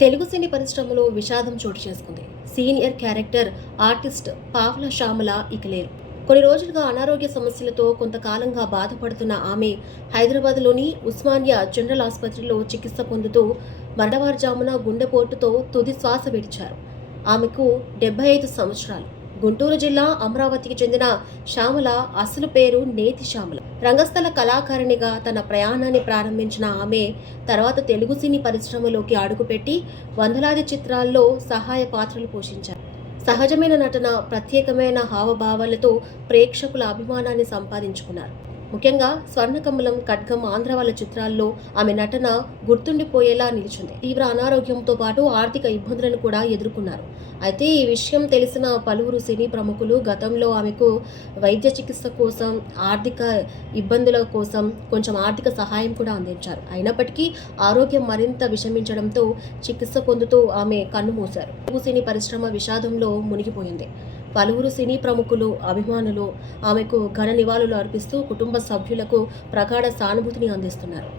తెలుగు సినీ పరిశ్రమలో విషాదం చోటు చేసుకుంది. సీనియర్ క్యారెక్టర్ ఆర్టిస్ట్ పావలా శ్యామల ఇక లేరు. కొన్ని రోజులుగా అనారోగ్య సమస్యలతో కొంతకాలంగా బాధపడుతున్న ఆమె హైదరాబాద్లోని ఉస్మానియా జనరల్ ఆసుపత్రిలో చికిత్స పొందుతూ మంగళవారజామున గుండెపోటుతో తుది శ్వాస విడిచారు. ఆమెకు 75 సంవత్సరాలు. గుంటూరు జిల్లా అమరావతికి చెందిన శ్యామల అసలు పేరు నేతి శ్యామల. రంగస్థల కళాకారిణిగా తన ప్రయాణాన్ని ప్రారంభించిన ఆమె తర్వాత తెలుగు సినీ పరిశ్రమలోకి అడుగుపెట్టి వందలాది చిత్రాల్లో సహాయ పాత్రలు పోషించారు. సహజమైన నటన, ప్రత్యేకమైన హావభావాలతో ప్రేక్షకుల అభిమానాన్ని సంపాదించుకున్నారు. ముఖ్యంగా స్వర్ణకమలం, ఖడ్గం, ఆంధ్ర వాళ్ళ చిత్రాల్లో ఆమె నటన గుర్తుండిపోయేలా నిలిచింది. తీవ్ర అనారోగ్యంతో పాటు ఆర్థిక ఇబ్బందులను కూడా ఎదుర్కొన్నారు. అయితే ఈ విషయం తెలిసిన పలువురు సినీ ప్రముఖులు గతంలో ఆమెకు వైద్య చికిత్స కోసం, ఆర్థిక ఇబ్బందుల కోసం కొంచెం ఆర్థిక సహాయం కూడా అందించారు. అయినప్పటికీ ఆరోగ్యం మరింత విషమించడంతో చికిత్స పొందుతూ ఆమె కన్నుమూశారు. తెలుగు సినీ పరిశ్రమ విషాదంలో మునిగిపోయింది. పలువురు సినీ ప్రముఖులు, అభిమానులు ఆమెకు ఘన నివాళులు అర్పిస్తూ కుటుంబ సభ్యులకు ప్రగాఢ సానుభూతిని అందిస్తున్నారు.